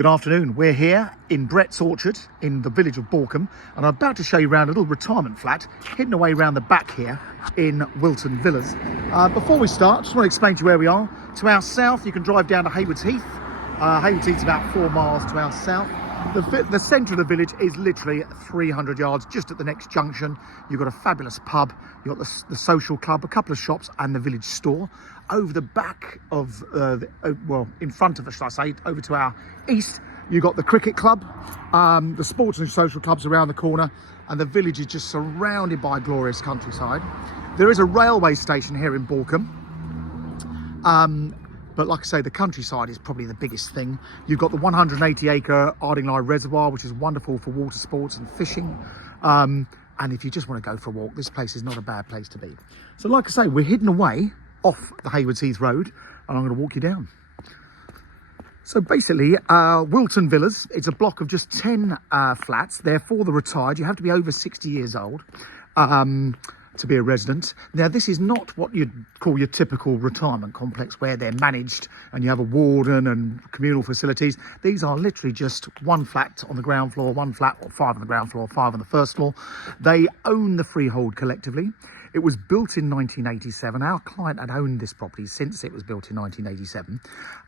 Good afternoon. We're here in Brett's Orchard in the village of Balcombe, and I'm about to show you around a little retirement flat hidden away around the back here in Wilton Villas. Before we start, just want to explain to you where we are. To our south, you can drive down to Haywards Heath. Haywards Heath's about 4 miles to our south. The centre of the village is literally 300 yards, just at the next junction. You've got a fabulous pub, you've got the social club, a couple of shops and the village store. Over the back of, in front of us, shall I say, over to our east, you've got the cricket club, the sports and social clubs around the corner, and the village is just surrounded by glorious countryside. There is a railway station here in Balcombe. But like I say, the countryside is probably the biggest thing. You've got the 180-acre Ardingly Reservoir, which is wonderful for water sports and fishing. And if you just want to go for a walk, this place is not a bad place to be. So like I say, we're hidden away off the Haywards Heath Road, and I'm going to walk you down. So basically, Wilton Villas, it's a block of just 10 flats. They're for the retired. You have to be over 60 years old to be a resident. Now, this is not what you'd call your typical retirement complex where they're managed and you have a warden and communal facilities. These are literally just one flat on the ground floor, one flat, or 5 on the ground floor, 5 on the first floor. They own the freehold collectively. It was built in 1987. Our client had owned this property since it was built in 1987.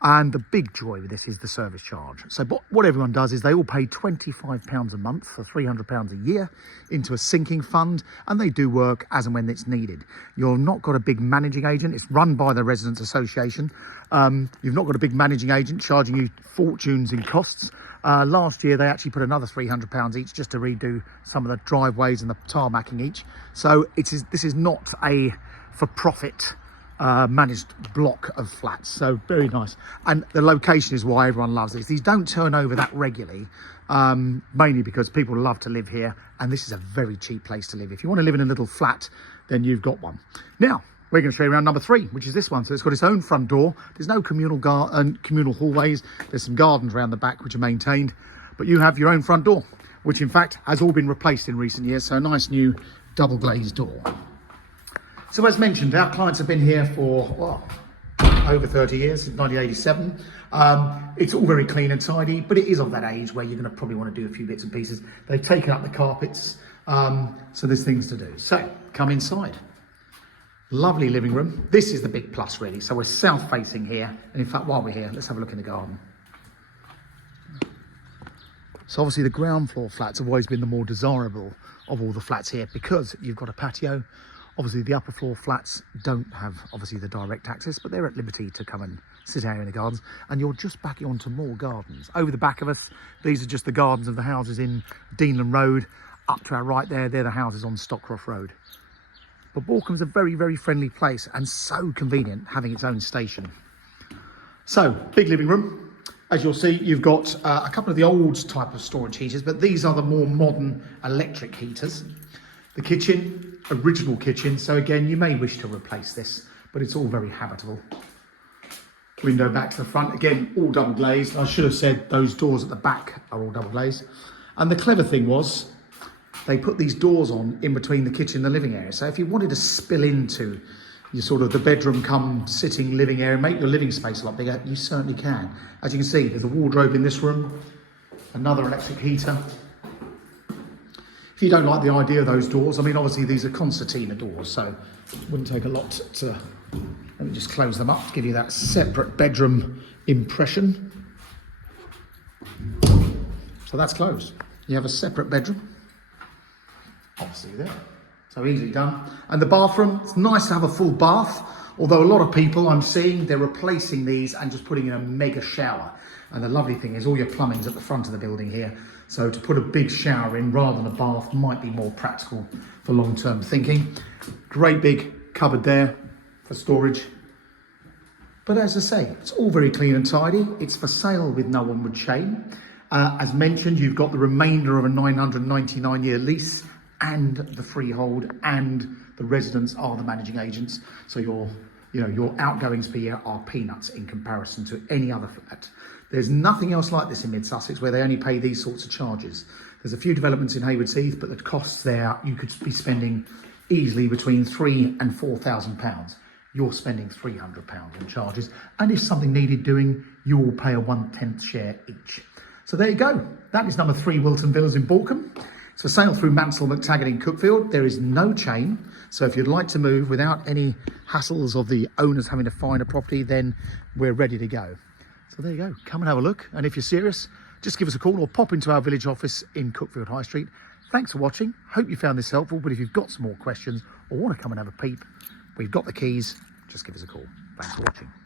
And the big joy with this is the service charge. So what everyone does is they all pay £25 a month for £300 a year into a sinking fund, and they do work as and when it's needed. You've not got a big managing agent. It's run by the Residents Association. You've not got a big managing agent charging you fortunes in costs. Last year, they actually put another £300 each just to redo some of the driveways and the tarmacking each. So this is not a for-profit managed block of flats. So very nice. And the location is why everyone loves these. These don't turn over that regularly, mainly because people love to live here. And this is a very cheap place to live. If you want to live in a little flat, then you've got one. Now, we're going to show you around number 3, which is this one. So it's got its own front door. There's no communal hallways. There's some gardens around the back, which are maintained. But you have your own front door, which in fact has all been replaced in recent years. So a nice new double glazed door. So as mentioned, our clients have been here for over 30 years, since 1987. It's all very clean and tidy, but it is of that age where you're going to probably want to do a few bits and pieces. They've taken up the carpets, so there's things to do. So come inside. Lovely living room. This is the big plus really. So we're south facing here. And in fact, while we're here, let's have a look in the garden. So obviously the ground floor flats have always been the more desirable of all the flats here because you've got a patio. Obviously the upper floor flats don't have obviously the direct access, but they're at liberty to come and sit out in the gardens. And you're just backing onto more gardens. Over the back of us, these are just the gardens of the houses in Deanland Road. Up to our right there, they're the houses on Stockcroft Road. But Balcombe's a very, very friendly place and so convenient having its own station. So, big living room. As you'll see, you've got a couple of the old type of storage heaters, but these are the more modern electric heaters. The kitchen, original kitchen. So again, you may wish to replace this, but it's all very habitable. Window back to the front. Again, all double glazed. I should have said those doors at the back are all double glazed. And the clever thing was, they put these doors on in between the kitchen and the living area. So if you wanted to spill into your sort of the bedroom come sitting living area, make your living space a lot bigger, you certainly can. As you can see, there's a wardrobe in this room, another electric heater. If you don't like the idea of those doors, I mean, obviously these are concertina doors, so it wouldn't take a lot to, let me just close them up to give you that separate bedroom impression. So that's closed. You have a separate bedroom. Obviously there, so easily done. And the bathroom, it's nice to have a full bath, although a lot of people I'm seeing, they're replacing these and just putting in a mega shower. And the lovely thing is all your plumbing's at the front of the building here, so to put a big shower in rather than a bath might be more practical for long-term thinking. Great big cupboard there for storage. But as I say, it's all very clean and tidy. It's for sale with no onward chain. As mentioned, you've got the remainder of a 999-year lease and the freehold, and the residents are the managing agents. So your outgoings per year are peanuts in comparison to any other flat. There's nothing else like this in Mid Sussex where they only pay these sorts of charges. There's a few developments in Haywards Heath, but the costs there, you could be spending easily between £3,000 and £4,000. you're spending £300 on charges. And if something needed doing, you will pay a 1/10 share each. So there you go. That is number 3 Wilton Villas in Balcombe. It's for sale through Mansell McTaggart in Cuckfield. There is no chain. So if you'd like to move without any hassles of the owners having to find a property, then we're ready to go. So there you go. Come and have a look. And if you're serious, just give us a call or pop into our village office in Cuckfield High Street. Thanks for watching. Hope you found this helpful. But if you've got some more questions or want to come and have a peep, we've got the keys. Just give us a call. Thanks for watching.